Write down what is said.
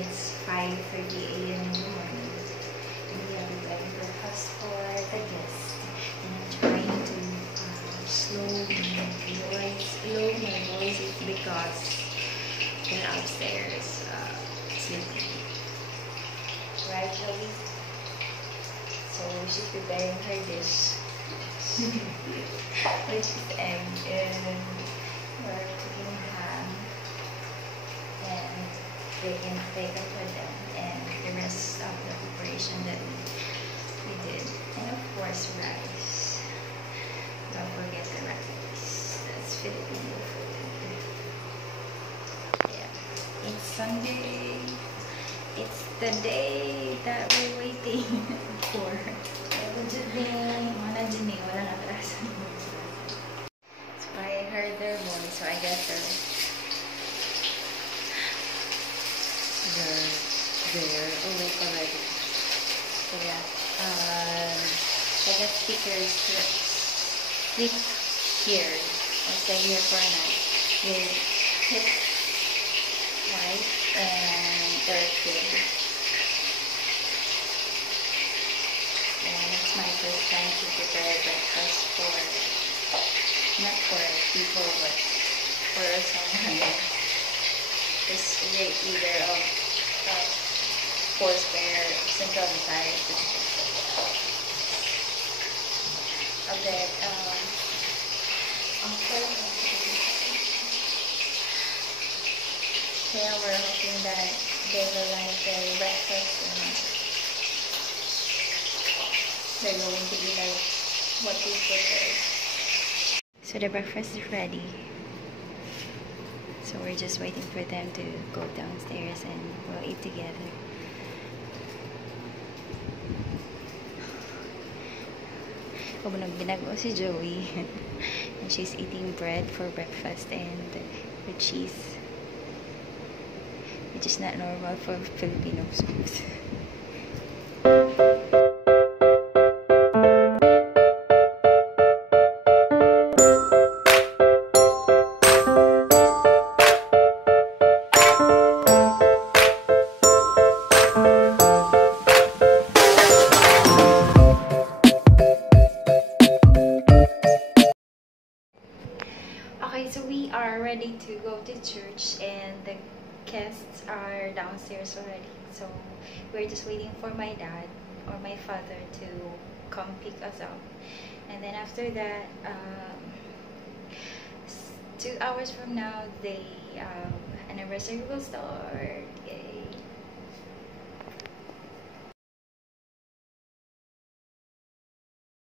it's 5:30 a.m. in the morning. And we are preparing breakfast for the guests. And I'm trying to slow my voice because they're upstairs sleeping. Right, Joey? So she's preparing her dish, which is and we're cooking ham and bacon for them, and the rest of the preparation that we did, and of course rice. Don't forget the rice. That's Filipino food. Yeah, it's Sunday. It's the day that we're waiting for. Walang atrasan. So I heard their voice, so I guess they're awake already. So yeah, I got speakers sleep here. I'll stay here for a night with hip wife and their kid. And it's my first time to prepare breakfast for, not for people, but for someone. This either of Foursquare Central Visayas district. A bit yeah, we're hoping that they will like their breakfast and they're going to be like what we prepared. So the breakfast is ready. So we're just waiting for them to go downstairs and we'll eat together. Binago si Joey and she's eating bread for breakfast and with cheese, which is not normal for Filipinos. Okay, so we are ready to go to church and the guests are downstairs already. So we're just waiting for my dad or my father to come pick us up. And then after that, 2 hours from now, the anniversary will start. Yay!